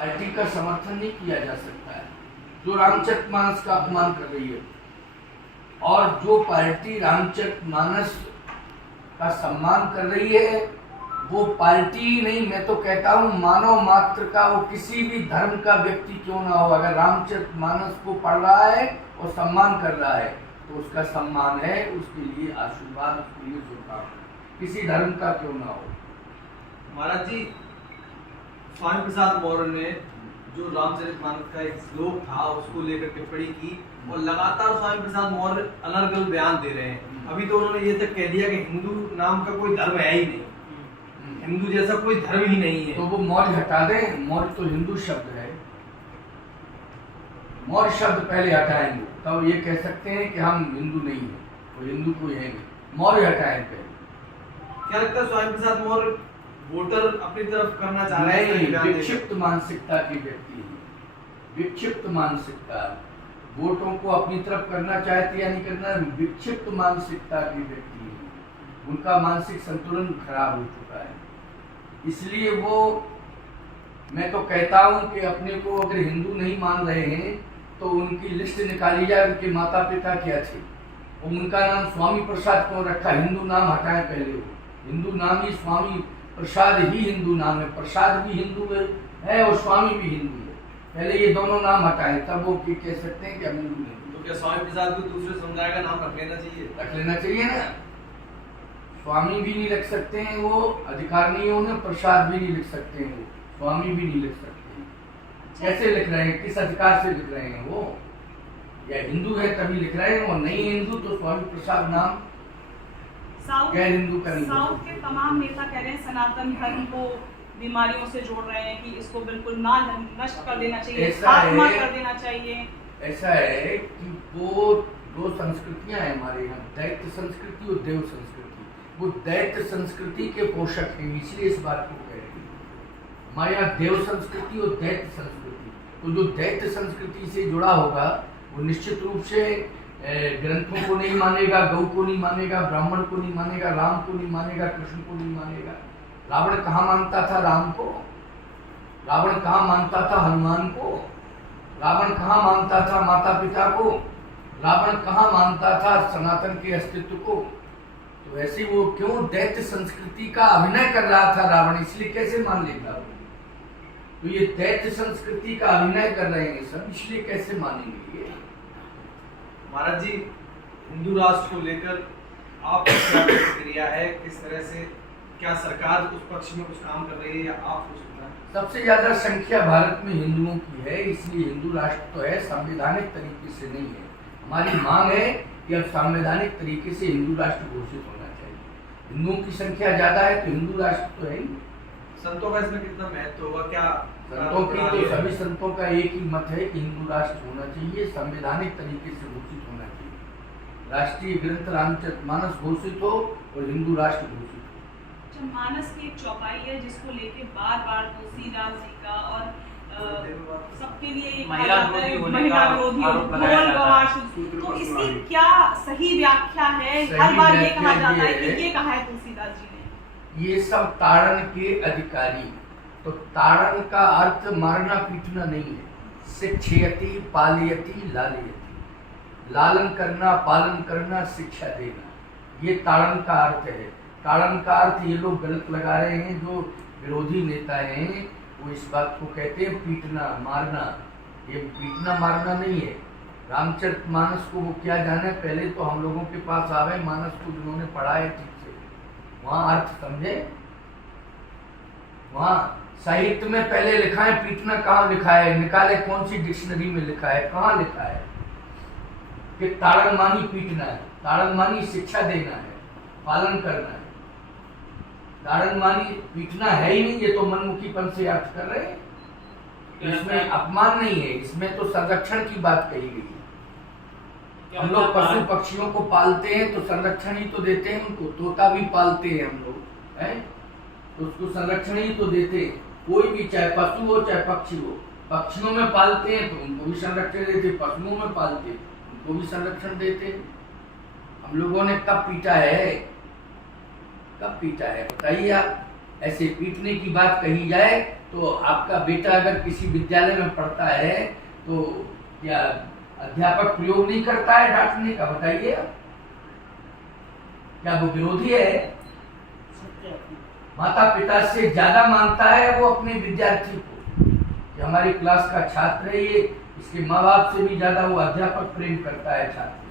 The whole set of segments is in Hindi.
पार्टी का समर्थन नहीं किया जा सकता है जो रामचरितमानस का अपमान कर रही है, और जो पार्टी रामचरितमानस का सम्मान कर रही है वो पार्टी ही नहीं, मैं तो कहता हूँ मानव मात्र का, वो किसी भी धर्म का व्यक्ति क्यों ना हो, अगर रामचरितमानस को पढ़ रहा है और सम्मान कर रहा है तो उसका सम्मान है, उसके लिए आशीर्वाद, उसके लिए शुभकामनाएं, किसी धर्म का क्यों ना हो। महाराज जी, स्वामी प्रसाद मौर्य ने जो रामचरितमानस का एक श्लोक था उसको लेकर टिप्पणी की और लगातार स्वामी प्रसाद मौर्य अनर्गल बयान दे रहे हैं। अभी तो उन्होंने ये तक कह दिया कि हिंदू नाम का कोई धर्म है ही नहीं, हिंदू जैसा कोई धर्म ही नहीं है। तो वो मौर्य हटा दें, मौर्य तो हिंदू शब्द है, मौर्य शब्द पहले हटाएंगे तब ये कह सकते हैं कि हम हिंदू नहीं है, वो हिंदू कोई है नहीं, मौर्य हटाएं पहले। क्या लगता है स्वामी प्रसाद मौर्य वोटर अपनी तरफ करना चाह रहे हैं? विक्षिप्त मानसिकता की व्यक्ति है, विक्षिप्त मानसिकता, वोटों को अपनी तरफ करना चाहते या नहीं करना, विक्षिप्त मानसिकता की व्यक्ति है, उनका मानसिक संतुलन खराब हो चुका है। इसलिए वो, मैं तो कहता हूं कि अपने को अगर हिंदू नहीं मान रहे हैं तो उनकी लिस्ट निकाली जाए, उनके माता पिता क्या थे, और उनका नाम स्वामी प्रसाद क्यों रखा, हिंदू नाम हटाएं पहले, वो हिंदू नाम ही, स्वामी प्रसाद ही हिंदू नाम है, प्रसाद भी हिंदू है और स्वामी भी हिंदू है, पहले ये दोनों नाम हटाएं तब वो कह सकते हैं कि हम हिंदू नहीं। तो क्या स्वामी प्रसाद को दूसरे समुदाय का नाम रख लेना चाहिए? रख लेना चाहिए ना, स्वामी भी नहीं रख सकते हैं, वो अधिकार नहीं है उन्हें, प्रसाद भी नहीं लिख सकते हैं, वो स्वामी भी नहीं लिख सकते हैं। कैसे लिख रहे हैं, किस अधिकार से लिख रहे हैं वो, या हिंदू है तभी लिख रहे हैं, वो नहीं हिंदू तो स्वामी प्रसाद नाम गैर हिंदू का नहीं। साउथ के तमाम नेता कह रहे हैं सनातन धर्म को बीमारियों से जोड़ रहे हैं कि इसको बिल्कुल ना नष्ट कर देना चाहिए, खात्मा कर देना चाहिए। ऐसा है कि वो दो संस्कृतियां हैं हमारे यहाँ, दैत्य संस्कृति और देव संस्कृति, वो दैत्य संस्कृति के पोषक हैं, इसलिए इस बात को कह रहे हैं। हमारे यहाँ देव संस्कृति और दैत्य संस्कृति, तो जो दैत्य संस्कृति से जुड़ा होगा वो निश्चित रूप से ग्रंथों को नहीं मानेगा, गौ को नहीं मानेगा, ब्राह्मण को नहीं मानेगा, राम को नहीं मानेगा, कृष्ण को नहीं मानेगा। रावण कहाँ मानता था राम को, रावण कहाँ मानता था हनुमान को, रावण कहाँ मानता था माता पिता को, रावण कहाँ मानता था सनातन के अस्तित्व को। तो ऐसे वो क्यों दैत्य संस्कृति का अभिनय कर रहा था रावण, इसलिए कैसे मान लेगा वो, तो ये दैत्य संस्कृति का अभिनय कर रहे हैं सब, इसलिए कैसे मानेंगे ये। महाराज जी, हिंदू राष्ट्र को लेकर आपकी क्या प्रतिक्रिया है, किस तरह से, क्या सरकार उस पक्ष में कुछ काम कर रही है या आप कुछ? सबसे ज्यादा संख्या भारत में हिंदुओं की है, इसलिए हिंदू राष्ट्र तो है, संवैधानिक तरीके से नहीं है। हमारी मांग है कि अब संवैधानिक तरीके से हिंदू राष्ट्र घोषित होना चाहिए। हिंदुओं की संख्या ज्यादा है तो हिंदू राष्ट्र तो है ही। संतों का इसमें कितना महत्व होगा? क्या संतों की तो सभी संतों का एक ही मत है कि हिंदू राष्ट्र होना चाहिए, संवैधानिक तरीके से घोषित होना चाहिए, राष्ट्रीय ग्रंथ रामचरितमानस घोषित हो और हिंदू राष्ट्र घोषित हो। मानस की एक चौपाई है जिसको लेके बार बार तुलसीदास जी का और सबके लिए एक महिला विरोधी आरोप लगाया जाता है, तो इसकी क्या सही व्याख्या है? हर बार ये कहा जाता है कि ये कहा है तुलसीदास जी ने। ये सब ताड़न के अधिकारी, तो ताड़न का अर्थ मारना पीटना नहीं है, शिक्षयति पालयति लालयति, लालन करना, पालन करना, शिक्षा देना, ये ताड़न का अर्थ है। ताड़न का अर्थ ये लोग गलत लगा रहे हैं, जो विरोधी नेता हैं वो इस बात को कहते हैं पीटना मारना, ये पीटना मारना नहीं है। रामचरितमानस को वो क्या जाने, पहले तो हम लोगों के पास आवे मानस को जिन्होंने पढ़ा है ठीक से, वहाँ अर्थ समझे, वहाँ साहित्य में पहले लिखा है, पीटना कहाँ लिखा है, निकाले कौन सी डिक्शनरी में लिखा है, कहाँ लिखा है कि ताड़न मानी पीटना है, ताड़न मानी शिक्षा देना है, पालन करना है, ताड़न मानी पीटना है ही नहीं। ये तो मनमुखीपन से अर्थ कर रहे हैं, इसमें अपमान नहीं है, इसमें तो संरक्षण की बात कही गई है। हम लोग पशु पक्षियों को पालते हैं तो संरक्षण ही तो देते हैं उनको, तोता भी पालते हैं हम लोग, है तो उसको संरक्षण ही तो देते हैं। कोई भी, चाहे पशु हो चाहे पक्षी हो, पक्षियों में पालते हैं तो उनको भी संरक्षण देते, पशुओं में पालते उनको भी संरक्षण देते। हम लोगों ने कब पीटा है, कब पीटा है बताइए आप? ऐसे पीटने की बात कही जाए तो आपका बेटा अगर किसी विद्यालय में पढ़ता है तो क्या अध्यापक प्रयोग नहीं करता है डांटने का? बताइए आप, क्या वो विरोधी है? माता पिता से ज्यादा मानता है वो अपने विद्यार्थी को कि हमारी क्लास का छात्र है ये, इसके माँ बाप से भी ज्यादा वो अध्यापक प्रेम करता है छात्र से।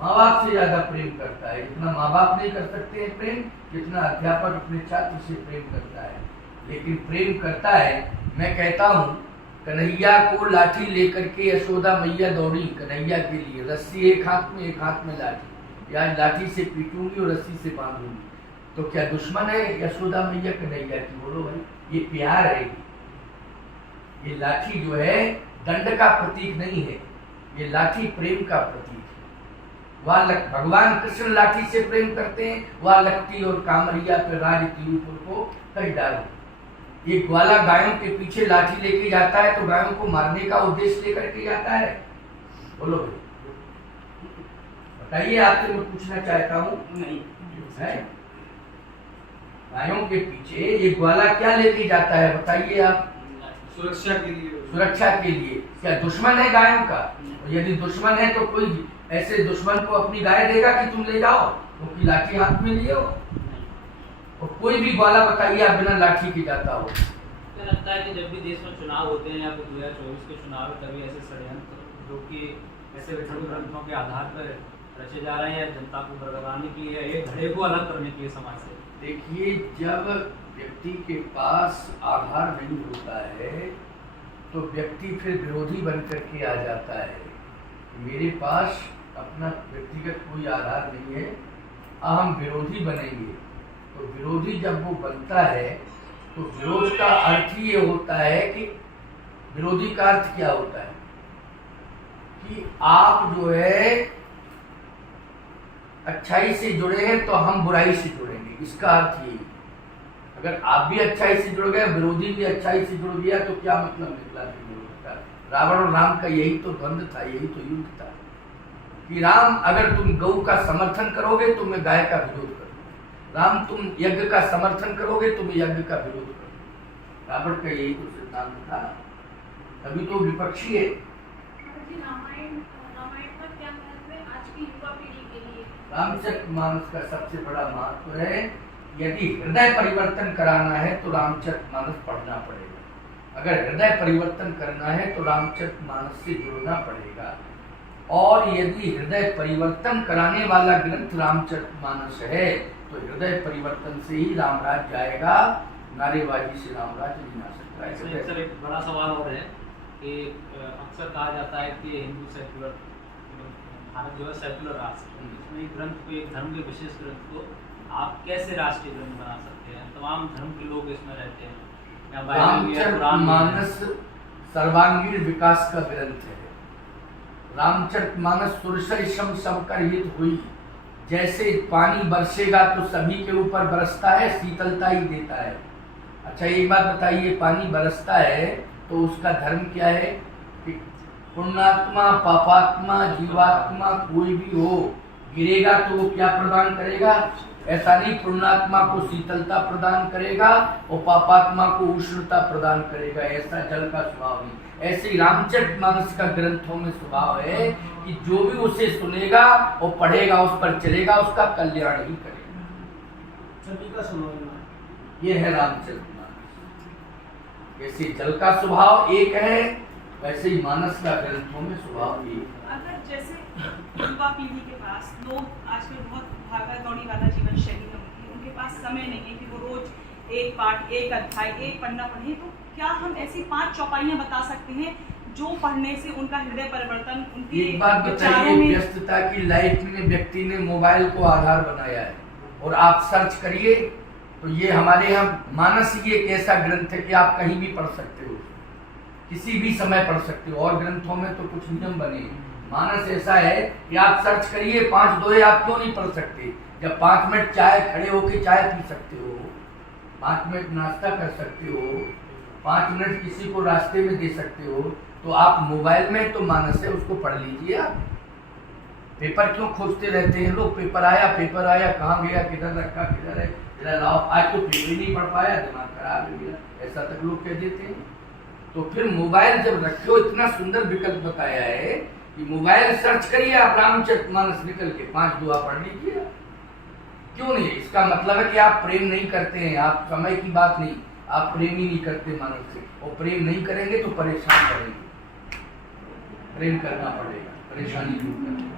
माँ बाप से ज्यादा प्रेम करता है, जितना माँ बाप नहीं कर सकते हैं प्रेम, जितना अध्यापक अपने छात्र से प्रेम करता है। लेकिन प्रेम करता है, मैं कहता हूँ कन्हैया को लाठी लेकर के यशोदा मैया दौड़ी कन्हैया के लिए, रस्सी एक हाथ में लाठी, या लाठी से पीटूंगी और रस्सी से बांधूंगी। तो क्या दुश्मन है यशोदा मैया कन्हैया की? बोलो भाई, ये प्यार है। ये लाठी जो है दंड का प्रतीक नहीं है, ये लाठी प्रेम का प्रतीक है। वह भगवान कृष्ण लाठी से प्रेम करते हैं, वह लकटी और कामरिया पे राज तिरुपुर को कई डालो। ये ग्वाला गायों के पीछे लाठी लेके जाता है तो गायों को मारने का उद्देश्य लेकर के जाता है? बोलो भाई, बताइए, आपसे मैं पूछना चाहता हूँ। नहीं है गायों के पीछे ये ग्वाला क्या लेके जाता है? बताइए आप। सुरक्षा के लिए। सुरक्षा के लिए। क्या दुश्मन है गायों का? यदि दुश्मन है तो कोई ऐसे दुश्मन को अपनी गाय देगा कि तुम ले जाओ, क्योंकि लाठी हाथ में लिए हो? और कोई भी ग्वाला बताइए आप बिना लाठी के जाता हो? मुझे लगता है कि जब भी देश में चुनाव होते हैं या फिर 2024 के चुनाव है, तभी ऐसे षड्यंत्र जो कि ऐसे धर्म ग्रंथों के आधार पर रचे जा रहे हैं जनता को बरगलाने के लिए, एक धड़े को अलग करने के लिए समाज से। देखिए, जब व्यक्ति के पास आधार नहीं होता है तो व्यक्ति फिर विरोधी बन करके आ जाता है। मेरे पास अपना व्यक्तिगत कोई आधार नहीं है, हम विरोधी बनेंगे। तो विरोधी जब वो बनता है तो विरोध का अर्थ ही ये होता है कि विरोधी का अर्थ क्या होता है कि आप जो है अच्छाई से जुड़े हैं तो हम बुराई से जुड़ेंगे, इसका अर्थ ये। अगर आप भी अच्छाई से जुड़ गए, विरोधी भी अच्छाई से जुड़ गया, तो क्या मतलब निकला विरोध का? रावण और राम का यही तो द्वंद्व था, यही तो युद्ध था कि राम अगर तुम गौ का समर्थन करोगे तो मैं गाय का विरोध करूंगा, राम तुम यज्ञ का समर्थन करोगे तो मैं यज्ञ का विरोध करूंगा। रावण का यही तो सिद्धांत था, तभी तो विपक्षी है। रामचरितमानस का सबसे बड़ा महत्व है, यदि हृदय परिवर्तन कराना है तो रामचरितमानस पढ़ना पड़ेगा। अगर हृदय परिवर्तन करना है तो रामचरितमानस से जुड़ना पड़ेगा। और यदि हृदय परिवर्तन कराने वाला ग्रंथ रामचरितमानस है तो हृदय परिवर्तन से ही रामराज जाएगा, नारेबाजी से रामराज नहीं आ सकता है। सर, एक बड़ा सवाल और है कि अक्सर कहा जाता है कि हिंदू सेक्युलर, भारत जो है सेक्युलर राष्ट्र, इसमें एक ग्रंथ को, एक धर्म के विशेष ग्रंथ को आप कैसे राष्ट्रीय ग्रंथ बना सकते हैं? तमाम धर्म के लोग इसमें रहते हैं। रामचरितमानस सर्वांगीण विकास का ग्रंथ है। रामचरितमानस सुरसरिसम सबकर हित हुई, जैसे पानी बरसेगा तो सभी के ऊपर बरसता है, शीतलता ही देता है। अच्छा, एक बात बताइए, पानी बरसता है तो उसका धर्म क्या है कि पुण्यात्मा, पापात्मा, जीवात्मा कोई भी हो, गिरेगा तो वो क्या प्रदान करेगा? ऐसा नहीं, पुण्यात्मा को शीतलता प्रदान करेगा और पापात्मा को उष्णता प्रदान करेगा, ऐसा जल का स्वभाव नहीं। ऐसे ही रामचरितमानस का ग्रंथों में स्वभाव है कि जो भी उसे सुनेगा और पढ़ेगा, उस पर चलेगा, उसका कल्याण ही करेगा। ये है रामचरितमानस। जैसे जल का स्वभाव एक है, वैसे ही मानस का ग्रंथों में स्वभाव एक। अगर जैसे युवा पीढ़ी के पास, लोग आजकल बहुत भागा दौड़ी वाला जीवन शैली है उनके पास समय नहीं है कि वो रोज एक पाठ, एक अध्याय, एक पन्ना पढ़े, तो क्या हम ऐसी 5 चौपाइयां बता सकते हैं जो पढ़ने से उनका हृदय परिवर्तन, उनकी एक बात बताइए, व्यस्तता की लाइफ में व्यक्ति ने मोबाइल को आधार बनाया है और आप सर्च करिए तो ये हमारे यहाँ मानस ही एक ऐसा ग्रंथ है कि आप कहीं भी पढ़ सकते हो, किसी भी समय पढ़ सकते हो। और ग्रंथों में तो कुछ नियम बने हैं, मानस ऐसा है कि आप सर्च करिए, 5 दोहे आप क्यों नहीं पढ़ सकते? जब 5 मिनट चाय खड़े होके चाय पी सकते हो, 5 मिनट नाश्ता कर सकते हो, 5 मिनट किसी को रास्ते में दे सकते हो, तो आप मोबाइल में तो मानस है, उसको पढ़ लीजिए। आप पेपर क्यों खोजते रहते हैं लोग? पेपर आया, कहाँ गया, किधर रखा, किधर है, मेरा लाओ आज तो पेपर ही नहीं पढ़ पाया, दिमाग खराब हो गया, ऐसा तक लोग कह देते हैं। तो फिर मोबाइल जब रखे हो, इतना सुंदर विकल्प बताया है कि मोबाइल सर्च करिए आप रामचरितमानस निकल के 5 दुआ पढ़ लीजिए। क्यों नहीं? इसका मतलब है कि आप प्रेम नहीं करते हैं, आप समय की बात नहीं, आप प्रेम ही नहीं करते मानव से, और प्रेम नहीं करेंगे तो परेशान करेंगे। प्रेम करना पड़ेगा, परेशानी दूर करना।